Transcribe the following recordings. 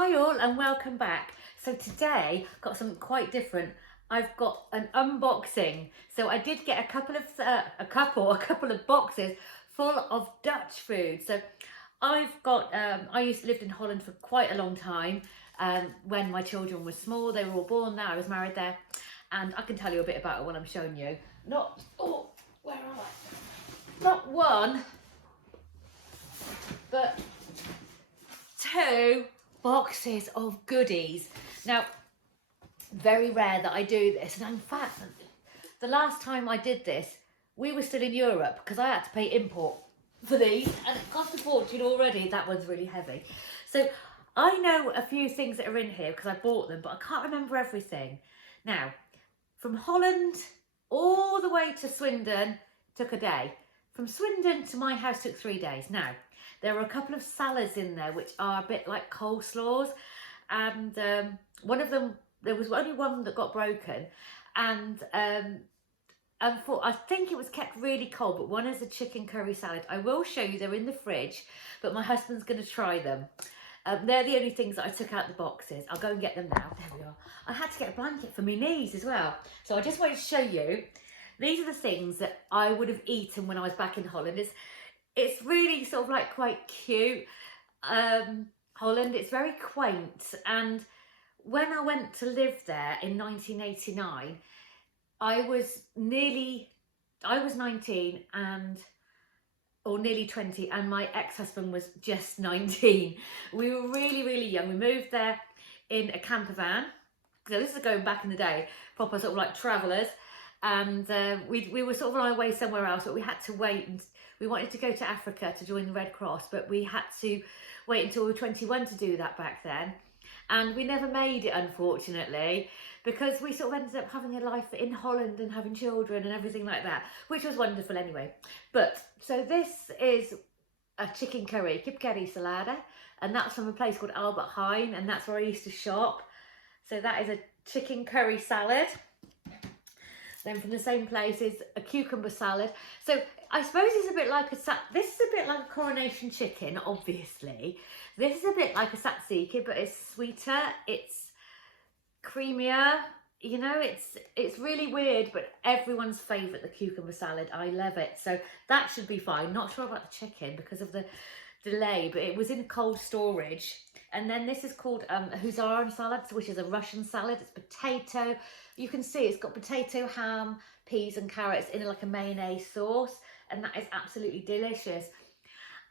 Hi all and welcome back. So today I've got something quite different. I've got an unboxing. So I did get a couple of boxes full of Dutch food. So I've got I used to live in Holland for quite a long time. When my children were small, they were all born there. I was married there, and I can tell you a bit about it when I'm showing you. Where am I? Not one, but two boxes of goodies. Now, very rare that I do this, and in fact, the last time I did this, we were still in Europe because I had to pay import for these, and it cost a fortune already. That one's really heavy. So I know a few things that are in here because I bought them, but I can't remember everything. Now, from Holland all the way to Swindon took a day. From Swindon to my house took 3 days. Now, there are a couple of salads in there which are a bit like coleslaws, and one of them, there was only one that got broken, and I think it was kept really cold, but one is a chicken curry salad. I will show you, they're in the fridge, but my husband's going to try them. They're the only things that I took out the boxes. I'll go and get them now. There we are. I had to get a blanket for my knees as well. So I just wanted to show you. These are the things that I would have eaten when I was back in Holland. It's really sort of like quite cute. Holland, it's very quaint. And when I went to live there in 1989, I was 19 or nearly 20, and my ex-husband was just 19. We were really, really young. We moved there in a camper van. So this is going back in the day, proper sort of like travellers. And we were sort of on our way somewhere else, but we had to wait, and we wanted to go to Africa to join the Red Cross, but we had to wait until we were 21 to do that back then. And we never made it, unfortunately, because we sort of ended up having a life in Holland and having children and everything like that, which was wonderful anyway. But so this is a chicken curry, kip curry salade, and that's from a place called Albert Heijn, and that's where I used to shop. So that is a chicken curry salad. Then from the same place is a cucumber salad. So I suppose it's a bit like this is a bit like a coronation chicken, obviously. This is a bit like a tzatziki, but it's sweeter, it's creamier. You know, it's really weird, but everyone's favourite, the cucumber salad. I love it. So that should be fine. Not sure about the chicken because of the delay, but it was in cold storage. And then this is called a Hussar salad, which is a Russian salad. It's potato. You can see it's got potato, ham, peas and carrots in like a mayonnaise sauce, and that is absolutely delicious.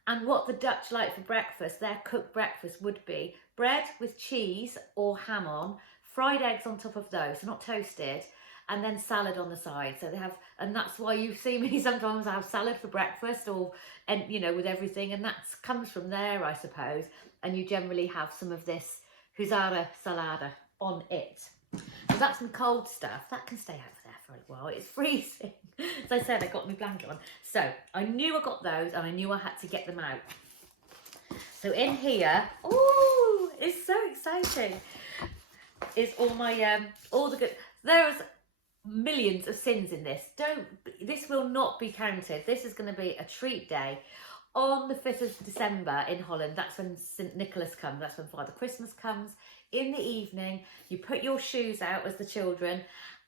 And what the Dutch like for breakfast, their cooked breakfast would be bread with cheese or ham on, fried eggs on top of those, not toasted, and then salad on the side. So they have, and that's why you see me sometimes have salad for breakfast, or, and you know, with everything, and that comes from there, I suppose. And you generally have some of this Hussar salad on it. So that's some cold stuff. That can stay out there for a while. It's freezing. As I said, I got my blanket on. So I knew I got those, and I knew I had to get them out. So in here, oh, it's so exciting. Is all my, all the good, there's millions of sins in this. This will not be counted. This is going to be a treat day. On the 5th of December in Holland, that's when St. Nicholas comes, that's when Father Christmas comes. In the evening, you put your shoes out as the children,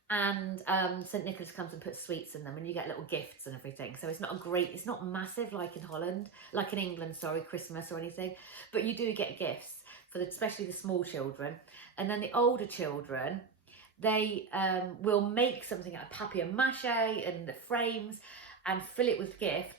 and St. Nicholas comes and puts sweets in them, and you get little gifts and everything. So it's not massive like in Holland, like in England, sorry, Christmas or anything, but you do get gifts, for especially the small children. And then the older children, they will make something out of papier-mâché and the frames and fill it with gifts.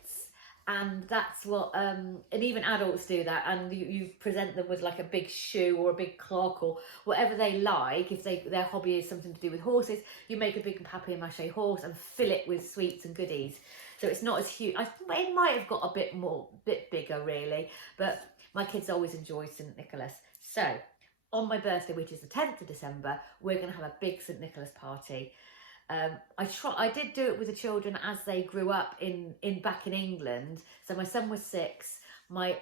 And that's what, and even adults do that, and you present them with like a big shoe or a big clock or whatever they like. If their hobby is something to do with horses, you make a big papier-mâché horse and fill it with sweets and goodies. So it's not as huge. It might have got a bit bigger really, but my kids always enjoy St. Nicholas. So on my birthday, which is the 10th of December, we're going to have a big St. Nicholas party. I did do it with the children as they grew up back in England. So my son was 6, my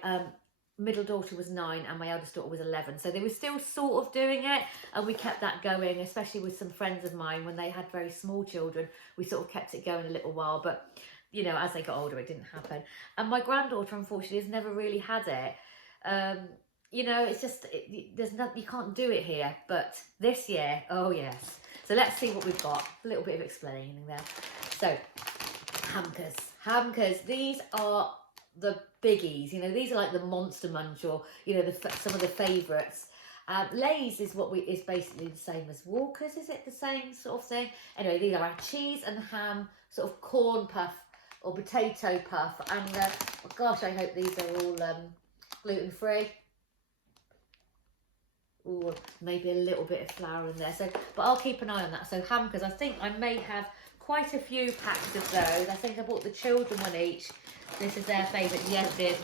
middle daughter was 9, and my eldest daughter was 11. So they were still sort of doing it, and we kept that going, especially with some friends of mine when they had very small children. We sort of kept it going a little while, but you know, as they got older, it didn't happen. And my granddaughter, unfortunately, has never really had it. you know, it's just, there's no, you can't do it here. But this year, oh yes. So let's see what we've got. A little bit of explaining there. So, Hamkers. Hamkers, these are the biggies. You know, these are like the Monster Munch, or, you know, some of the favourites. Lay's is is basically the same as Walker's. Is it the same sort of thing? Anyway, these are our cheese and ham sort of corn puff or potato puff. And oh gosh, I hope these are all gluten free. Ooh, maybe a little bit of flour in there. So, but I'll keep an eye on that. So Hamkers, I think I may have quite a few packs of those. I think I bought the children one each. This is their favourite. Yes, did.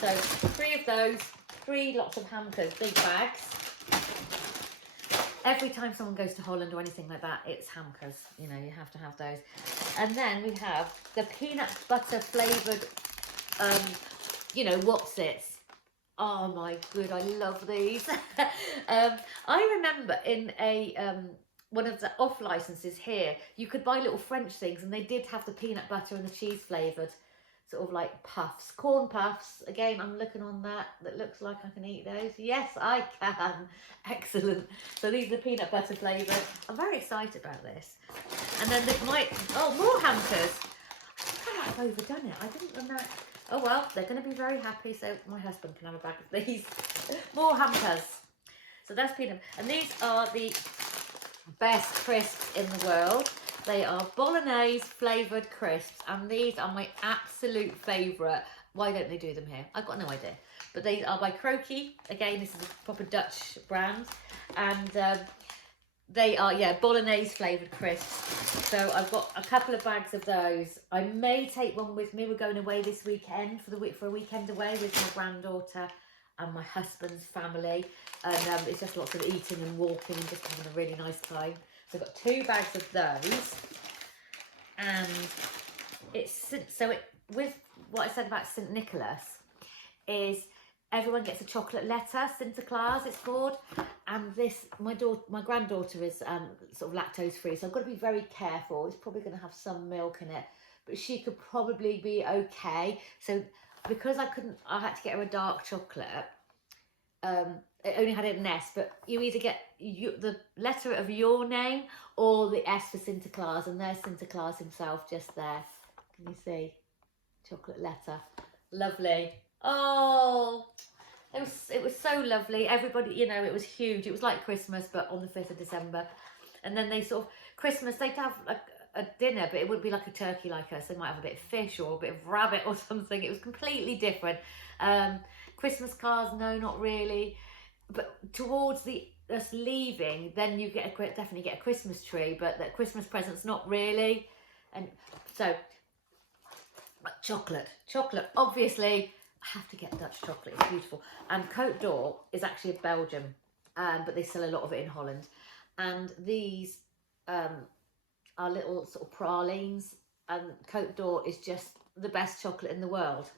So 3 of those. 3 lots of Hamkers, big bags. Every time someone goes to Holland or anything like that, it's Hamkers. You know, you have to have those. And then we have the peanut butter flavoured, you know, what's it? Oh my good, I love these. I remember in a one of the off licenses here, you could buy little French things, and they did have the peanut butter and the cheese flavoured sort of like puffs, corn puffs. Again, I'm looking on that. That looks like I can eat those. Yes, I can. Excellent. So these are peanut butter flavoured. I'm very excited about this. And then more Hamkers. I think I've overdone it. I didn't know. Oh well, they're going to be very happy. So my husband can have a bag of these. More Hamkers. So that's peanut. And these are the best crisps in the world. They are bolognese flavoured crisps, and these are my absolute favourite. Why don't they do them here? I've got no idea. But these are by Croaky. Again, this is a proper Dutch brand. And they are, yeah, bolognese flavoured crisps. So I've got a couple of bags of those. I may take one with me. We're going away this weekend for a weekend away with my granddaughter and my husband's family. And it's just lots of eating and walking and just having a really nice time. So I've got 2 bags of those, and with what I said about St Nicholas, is everyone gets a chocolate letter. Sinterklaas it's called, and my granddaughter is sort of lactose free, so I've got to be very careful. It's probably going to have some milk in it, but she could probably be okay. So because I had to get her a dark chocolate. It only had an S, but you either get the letter of your name or the S for Sinterklaas, and there's Sinterklaas himself just there. Can you see? Chocolate letter. Lovely. Oh, it was so lovely. Everybody, you know, it was huge. It was like Christmas, but on the 5th of December. And then they'd have a dinner, but it wouldn't be like a turkey like us. They might have a bit of fish or a bit of rabbit or something. It was completely different. Christmas cards, no, not really. But towards us leaving, then you definitely get a Christmas tree, but the Christmas presents, not really. And so, chocolate, obviously, I have to get Dutch chocolate, it's beautiful. And Côte d'Or is actually a Belgium, but they sell a lot of it in Holland. And these are little sort of pralines, and Côte d'Or is just the best chocolate in the world.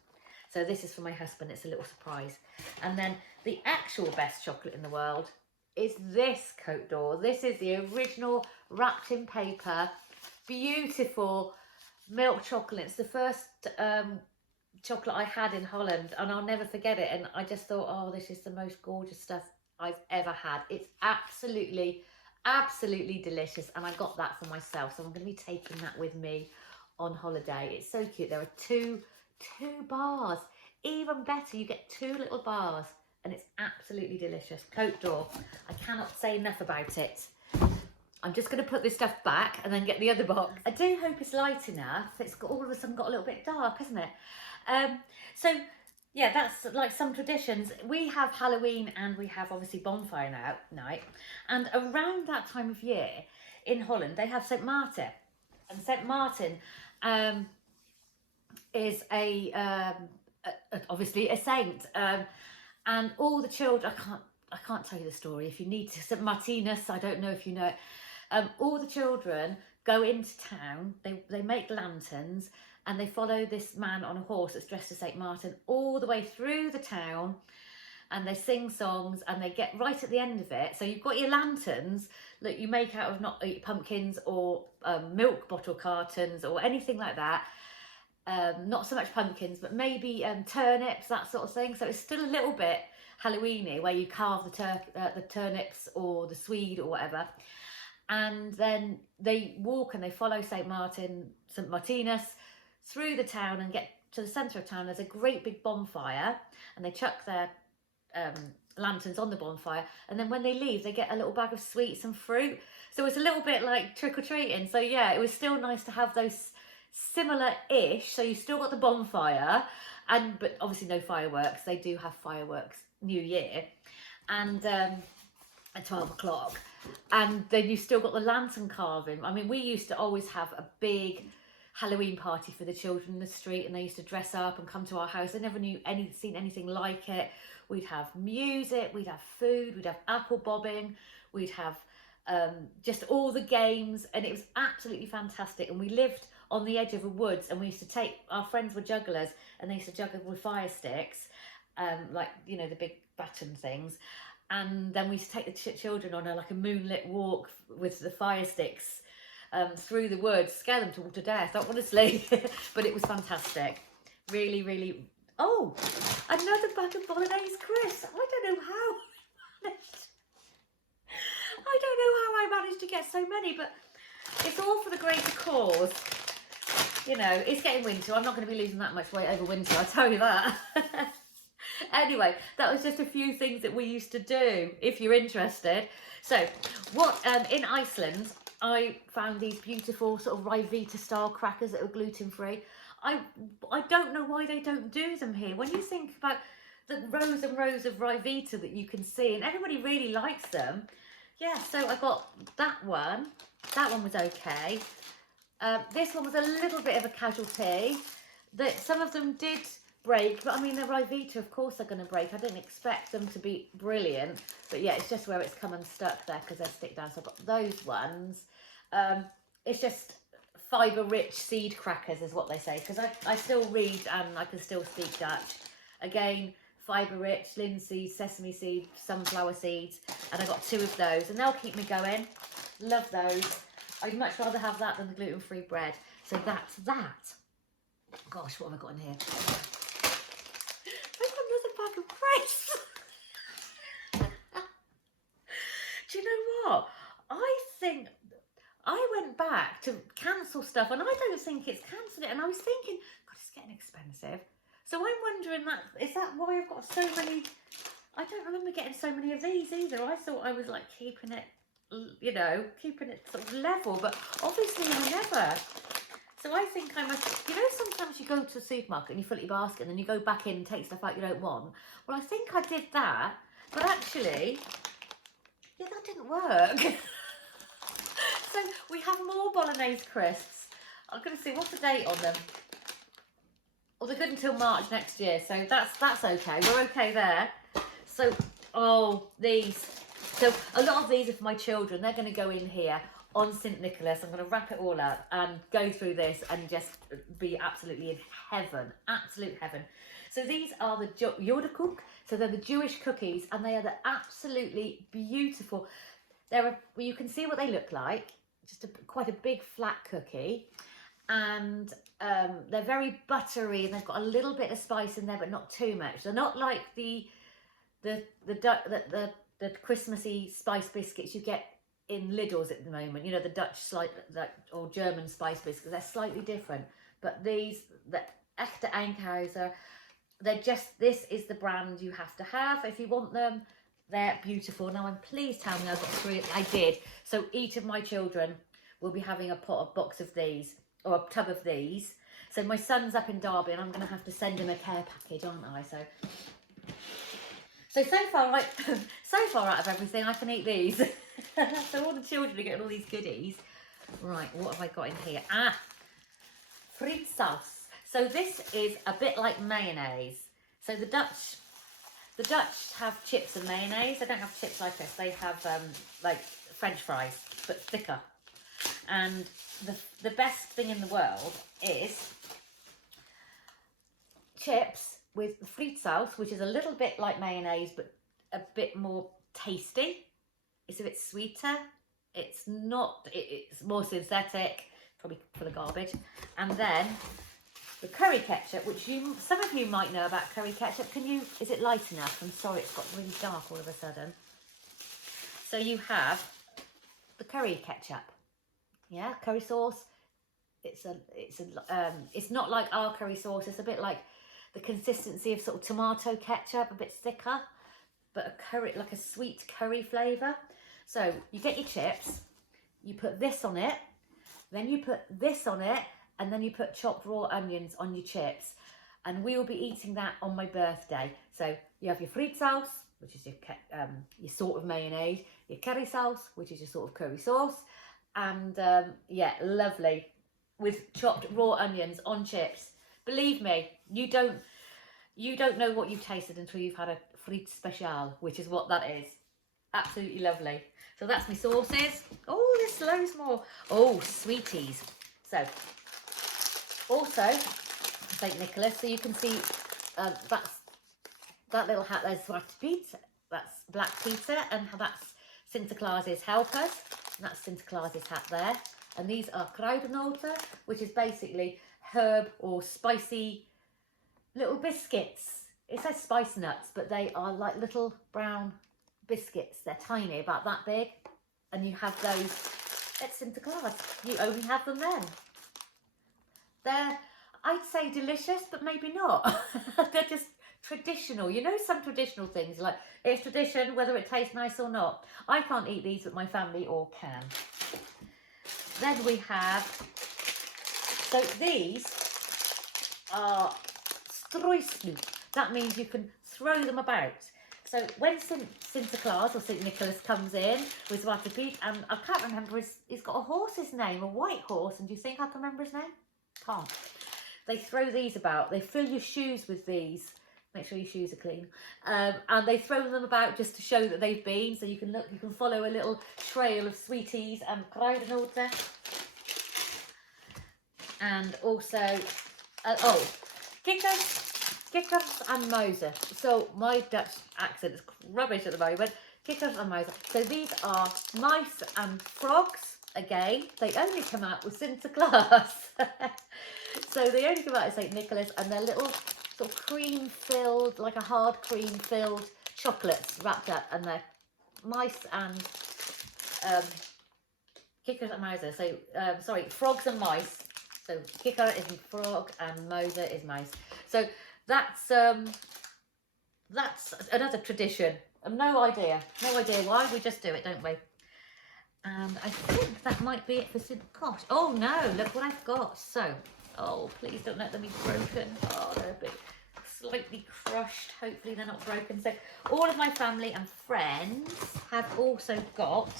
So this is for my husband, it's a little surprise. And then the actual best chocolate in the world is this Côte d'Or. This is the original, wrapped in paper, beautiful milk chocolate. It's the first chocolate I had in Holland, and I'll never forget it. And I just thought, oh, this is the most gorgeous stuff I've ever had. It's absolutely, absolutely delicious. And I got that for myself. So I'm going to be taking that with me on holiday. It's so cute. There are two bars. Even better, you get 2 little bars, and it's absolutely delicious. Côte d'Or. I cannot say enough about it. I'm just going to put this stuff back and then get the other box. I do hope it's light enough. It's all of a sudden got a little bit dark, isn't it? So yeah, that's like some traditions. We have Halloween and we have obviously bonfire night. And around that time of year in Holland, they have St Martin. And St Martin is obviously a saint, and all the children, I can't tell you the story. If you need to, St Martinus, I don't know if you know it. All the children go into town, they make lanterns, and they follow this man on a horse that's dressed as St Martin all the way through the town, and they sing songs, and they get right at the end of it. So you've got your lanterns that you make out of not pumpkins or milk bottle cartons or anything like that. not so much pumpkins, but maybe turnips, that sort of thing. So it's still a little bit Halloweeny, where you carve the turnips or the swede or whatever. And then they walk and they follow St. Martinus through the town and get to the centre of town. There's a great big bonfire, and they chuck their lanterns on the bonfire, and then when they leave they get a little bag of sweets and fruit. So it's a little bit like trick-or-treating. So yeah, it was still nice to have those similar-ish. So you still got the bonfire, but obviously no fireworks. They do have fireworks New Year, and at 12 o'clock, and then you still got the lantern carving. I mean, we used to always have a big Halloween party for the children in the street, and they used to dress up and come to our house. I never seen anything like it. We'd have music, we'd have food, we'd have apple bobbing, we'd have just all the games, and it was absolutely fantastic. And we lived on the edge of a woods, and we used to take, our friends were jugglers, and they used to juggle with fire sticks, like, you know, the big baton things. And then we used to take the children on a moonlit walk with the fire sticks through the woods, scare them to death, honestly. But it was fantastic. Really, really. Oh, another bag of bolognese crisps. I don't know how I managed to get so many, but it's all for the greater cause. You know, it's getting winter. I'm not going to be losing that much weight over winter, I tell you that. Anyway, that was just a few things that we used to do, if you're interested. So, what in Iceland, I found these beautiful sort of Ryvita style crackers that are gluten-free. I don't know why they don't do them here. When you think about the rows and rows of Ryvita that you can see, and everybody really likes them. Yeah, so I got that one. That one was okay. This one was a little bit of a casualty. Some of them did break, but I mean, the Ryvita, of course they're going to break. I didn't expect them to be brilliant, but yeah, it's just where it's come unstuck there because they're stick down. So I've got those ones. It's just fibre-rich seed crackers is what they say, because I still read and I can still speak Dutch. Again, fibre-rich, linseed, sesame seed, sunflower seeds, and I got 2 of those, and they'll keep me going. Love those. I'd much rather have that than the gluten-free bread. So that's that. Gosh, what have I got in here? I've got another bag of crisps. Do you know what? I think I went back to cancel stuff, and I don't think it's cancelled it. And I was thinking, God, it's getting expensive. So I'm wondering, is that why I've got so many? I don't remember getting so many of these either. I thought I was like keeping it, you know, keeping it sort of level, but obviously I never. So I think I must, you know, sometimes you go to the supermarket and you fill your basket and then you go back in and take stuff out you don't want. Well, I think I did that, but actually, yeah, that didn't work. So we have more bolognese crisps. I'm going to see, what's the date on them? Well, they're good until March next year, so that's okay. We're okay there. So, oh, these. So a lot of these are for my children. They're going to go in here on St. Nicholas. I'm going to wrap it all up and go through this and just be absolutely in heaven. Absolute heaven. So these are the Yoghurt. So they're the Jewish cookies, and they are absolutely beautiful. You can see what they look like. Just quite a big flat cookie, and they're very buttery, and they've got a little bit of spice in there, but not too much. They're not like the Christmassy spice biscuits you get in Lidl's at the moment. You know, the Dutch or German spice biscuits. They're slightly different, but these, the Echte Enkhuizer, this is the brand you have to have if you want them. They're beautiful. Now, please tell me I got 3. I did. So each of my children will be having a box of these, or a tub of these. So my son's up in Derby, and I'm going to have to send him a care package, aren't I? So far out of everything, I can eat these. So all the children are getting all these goodies. Right, what have I got in here? Friet sauce. So this is a bit like mayonnaise. So the Dutch have chips and mayonnaise. They don't have chips like this. They have like French fries, but thicker. And the best thing in the world is chips with friet sauce, which is a little bit like mayonnaise, but a bit more tasty. It's a bit sweeter. It's more synthetic, probably full of garbage. And then the curry ketchup, which some of you might know about curry ketchup. Is it light enough? I'm sorry, it's got really dark all of a sudden. So you have the curry ketchup, yeah, curry sauce. It's not like our curry sauce. It's a bit like the consistency of sort of tomato ketchup, a bit thicker, but a curry, like a sweet curry flavour. So you get your chips, you put this on it, then you put this on it, and then you put chopped raw onions on your chips. And we will be eating that on my birthday. So you have your fried sauce, which is your sort of mayonnaise, your curry sauce, which is your sort of curry sauce, and yeah, lovely, with chopped raw onions on chips. Believe me, you don't know what you've tasted until you've had a frites special, which is what that is. Absolutely lovely. So that's my sauces. Oh, there's loads more. Oh, sweeties. So also St. Nicholas, so you can see that little hat there's Zwarte Piet, that's Black Peter, and that's Sinterklaas's helpers. And that's Sinterklaas's hat there. And these are kruidennoten, which is basically herb or spicy little biscuits. It says spice nuts, but they are like little brown biscuits. They're tiny, about that big. And you have those at Sinterklaas. You only have them then. They're, I'd say, delicious, but maybe not. They're just traditional. You know, some traditional things, like it's tradition whether it tastes nice or not. I can't eat these, but my family all can. Then we have, so these are strooisloot. That means you can throw them about. So when Sinterklaas or St. Nicholas comes in with Zwarte Piet, and I can't remember, he's got a horse's name, a white horse, and do you think I can remember his name? Can't. They throw these about. They fill your shoes with these. Make sure your shoes are clean. And they throw them about just to show that they've been. So you can look, you can follow a little trail of sweeties and kruidennoten. And also, kikkers and mozer. So my Dutch accent is rubbish at the moment. Kikkers and mozer. So these are mice and frogs. Again, they only come out with Sinterklaas. So they only come out as St. Nicholas, and they're little sort of cream-filled, like a hard cream-filled chocolates wrapped up, and they're mice and kikkers and mozer. So, sorry, frogs and mice. So kikker is frog and mozer is mice. So that's another tradition. I've no idea why. We just do it, don't we? And I think that might be it for Gosh, oh no, look what I've got. So, oh, please don't let them be broken. Oh, they're a bit slightly crushed. Hopefully they're not broken. So all of my family and friends have also got,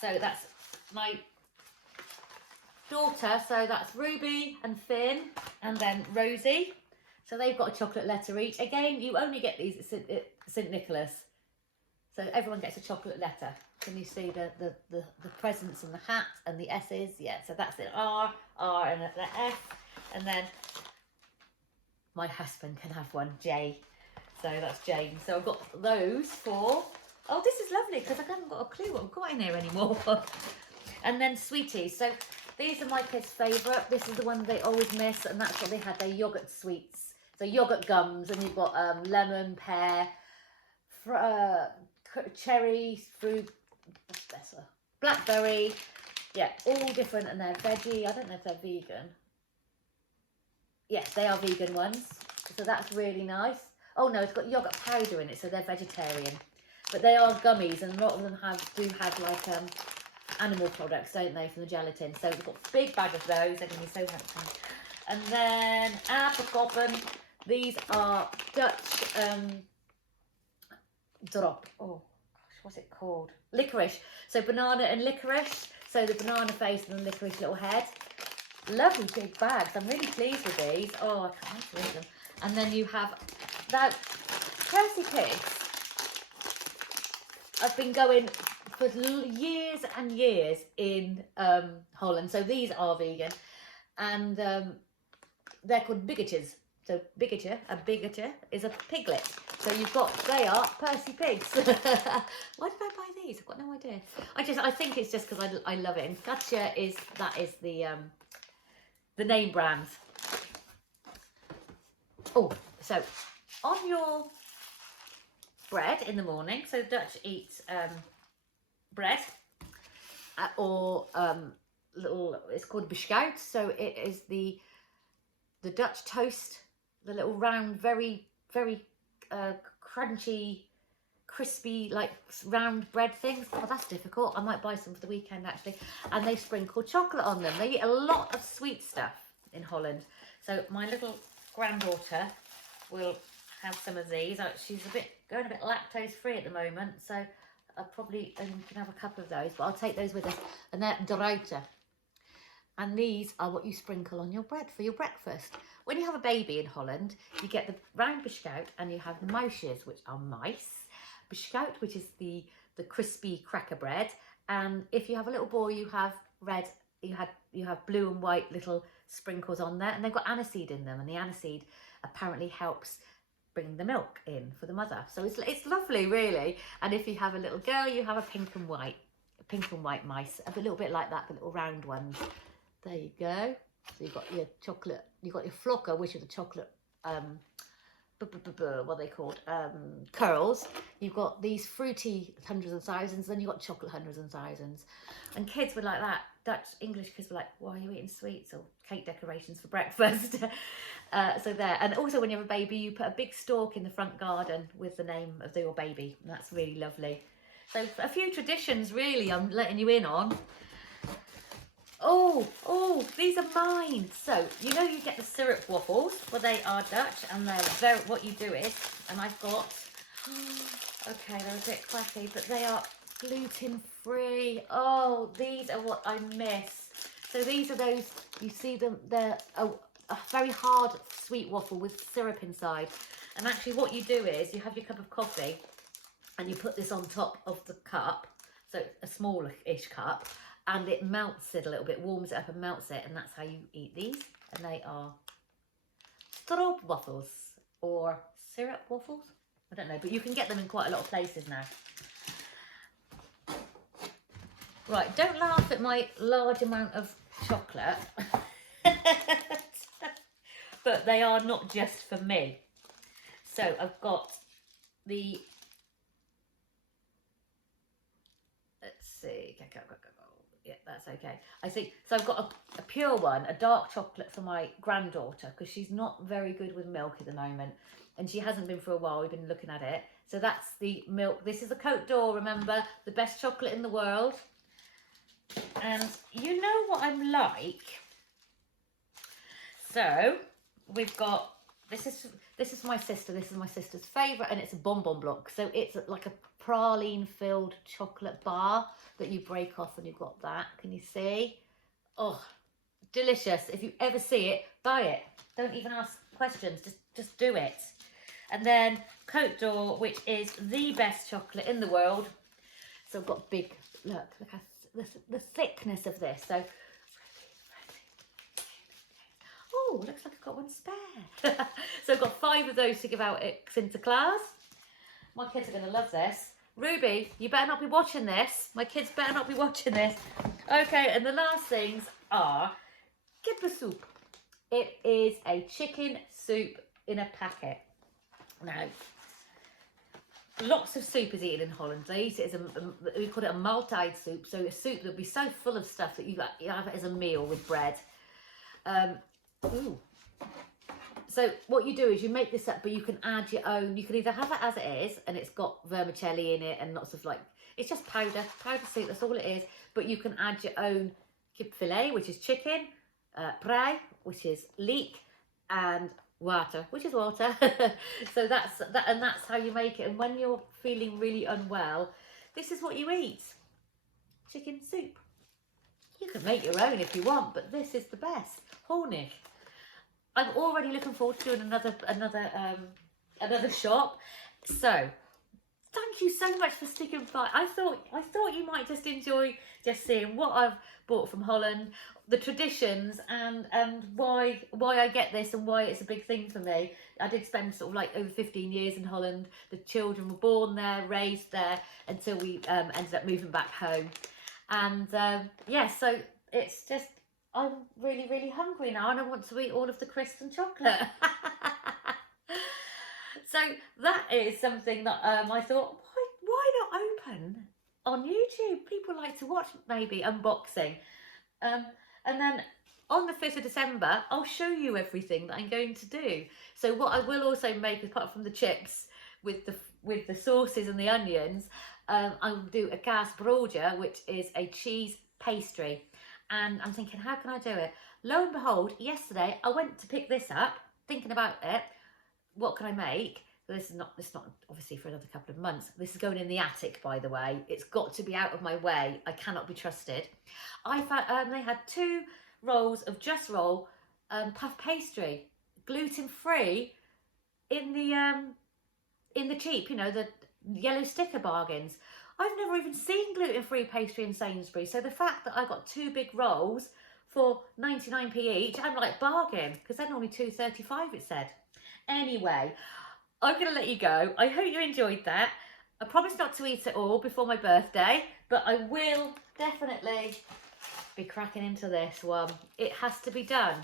so that's my daughter, so that's Ruby and Finn, and then Rosie. So they've got a chocolate letter each. Again, you only get these at St. Nicholas. So everyone gets a chocolate letter. Can you see the presents and the hat and the S's? Yeah, so that's the R and the F. And then my husband can have one, J. So that's Jane. So I've got those four. Oh, this is lovely because I haven't got a clue what I've got in here anymore. And then sweeties. So these are my kids' favourite. This is the one they always miss, and that's what they had, their yoghurt sweets. So yoghurt gums, and you've got lemon, pear, cherry, fruit, blackberry, yeah, all different, and they're veggie. I don't know if they're vegan. Yes, they are vegan ones, so that's really nice. Oh no, it's got yogurt powder in it, so they're vegetarian. But they are gummies, and a lot of them do have like animal products, don't they, from the gelatin. So we've got a big bag of those. They're going to be so helpful. And then apenkoppen. These are Dutch drop. Oh gosh, what's it called? Licorice. So banana and licorice. So the banana face and the licorice little head. Lovely big bags. I'm really pleased with these. Oh, I can't read them. And then you have that Percy pigs. I've been going for years and years in Holland. So these are vegan, and they're called biggetjes. So a biggetje is a piglet. So you've got, they are Percy pigs. Why did I buy these? I've got no idea. I think it's just because I love it. And katje is the the name brands. Oh, so on your bread in the morning, so Dutch eats bread or little, it's called beschuit, so it is the Dutch toast, the little round, very crunchy, crispy, like round bread things. Oh, that's difficult. I might buy some for the weekend actually. And they sprinkle chocolate on them. They eat a lot of sweet stuff in Holland. So my little granddaughter will have some of these. She's going a bit lactose free at the moment, so I probably can have a couple of those, but I'll take those with us. And they're druiter. And these are what you sprinkle on your bread for your breakfast. When you have a baby in Holland, you get the round beschuit and you have muisjes, which are mice. Beschuit, which is the crispy cracker bread. And if you have a little boy, you have red, you have blue and white little sprinkles on there. And they've got aniseed in them. And the aniseed apparently helps bring the milk in for the mother. So it's lovely, really. And if you have a little girl, you have a pink and white mice. A little bit like that, the little round ones. There you go. So you've got your chocolate, you've got your flocker, which are the chocolate, what are they called? Curls. You've got these fruity hundreds and thousands, then you've got chocolate hundreds and thousands. And kids were like that. Dutch, English kids were like, why are you eating sweets or cake decorations for breakfast? So there. And also when you have a baby, you put a big stalk in the front garden with the name of your baby. And that's really lovely. So a few traditions, really, I'm letting you in on. Oh, these are mine. So, you know you get the syrup waffles. Well, they are Dutch and they're what you do is, and I've got, okay, they're a bit cracky, but they are gluten-free. Oh, these are what I miss. So these are those, you see them, they're a very hard sweet waffle with syrup inside. And actually what you do is you have your cup of coffee and you put this on top of the cup, so a smallish cup, and it melts it a little bit, warms it up and melts it, and that's how you eat these. And they are stroop waffles or syrup waffles. I don't know, but you can get them in quite a lot of places now. Right, don't laugh at my large amount of chocolate. But they are not just for me. So I've got the, let's see, go. Yeah, that's okay. I see. So I've got a pure one, a dark chocolate for my granddaughter, because she's not very good with milk at the moment. And she hasn't been for a while. We've been looking at it. So that's the milk. This is a Côte d'Or, remember, the best chocolate in the world. And you know what I'm like. So we've got, this is my sister. This is my sister's favourite, and it's a bonbon block. So it's like a praline-filled chocolate bar that you break off, and you've got that. Can you see? Oh, delicious. If you ever see it, buy it. Don't even ask questions. Just do it. And then Côte d'Or, which is the best chocolate in the world. So I've got big, look how the thickness of this. So, oh, looks like I've got one spare. So I've got 5 of those to give out at Sinterklaas. My kids are going to love this. Ruby, you better not be watching this. My kids better not be watching this. Okay, and the last things are kippensoep. It is a chicken soup in a packet. Now, lots of soup is eaten in Holland. They eat it as we call it a maaltijd soup. So a soup that'll be so full of stuff that you have it as a meal with bread. So what you do is you make this up, but you can add your own. You can either have it as it is, and it's got vermicelli in it and lots of it's just powder soup, that's all it is. But you can add your own kipfilet, which is chicken, prei, which is leek, and water, which is water. So that's how you make it. And when you're feeling really unwell, this is what you eat. Chicken soup. You can make your own if you want, but this is the best. Honig. I'm already looking forward to doing another shop. So thank you so much for sticking by. I thought you might just enjoy just seeing what I've bought from Holland, the traditions, and why I get this and why it's a big thing for me. I did spend sort of like over 15 years in Holland. The children were born there, raised there, until we ended up moving back home. And yeah, so it's just, I'm really, really hungry now and I want to eat all of the crisps and chocolate. So that is something that I thought, why not open on YouTube? People like to watch maybe unboxing. And then on the 5th of December, I'll show you everything that I'm going to do. So what I will also make, apart from the chips with the sauces and the onions, I'll do a gas broja, which is a cheese pastry. And I'm thinking, how can I do it? Lo and behold, yesterday I went to pick this up, thinking about it. What can I make? This is not obviously for another couple of months. This is going in the attic, by the way. It's got to be out of my way. I cannot be trusted. I found they had 2 rolls of Just Roll puff pastry, gluten free, in the cheap, you know, the yellow sticker bargains. I've never even seen gluten free pastry in Sainsbury's. So the fact that I got 2 big rolls for 99p each, I'm like, bargain, because they're normally £2.35 it said. Anyway, I'm going to let you go. I hope you enjoyed that. I promise not to eat it all before my birthday, but I will definitely be cracking into this one. It has to be done.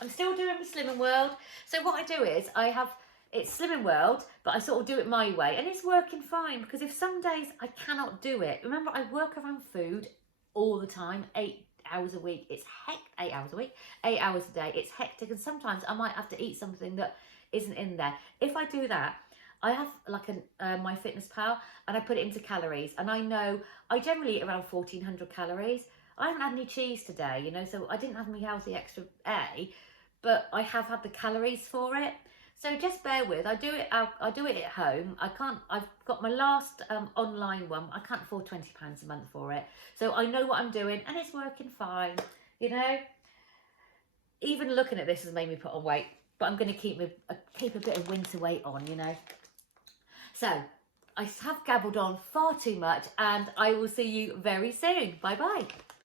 I'm still doing the Slimming World. So what I do is it's Slimming World, but I sort of do it my way, and it's working fine, because if some days I cannot do it, remember I work around food all the time, 8 hours a week. It's 8 hours a week, 8 hours a day. It's hectic, and sometimes I might have to eat something that isn't in there. If I do that, I have like my Fitness Pal, and I put it into calories, and I know I generally eat around 1400 calories. I haven't had any cheese today, you know, so I didn't have any healthy extra A, but I have had the calories for it. So just bear with. I do it at home. I've got my last online one. I can't afford £20 a month for it. So I know what I'm doing, and it's working fine, you know. Even looking at this has made me put on weight, but I'm going to keep a bit of winter weight on, you know. So I have gabbled on far too much, and I will see you very soon. Bye bye.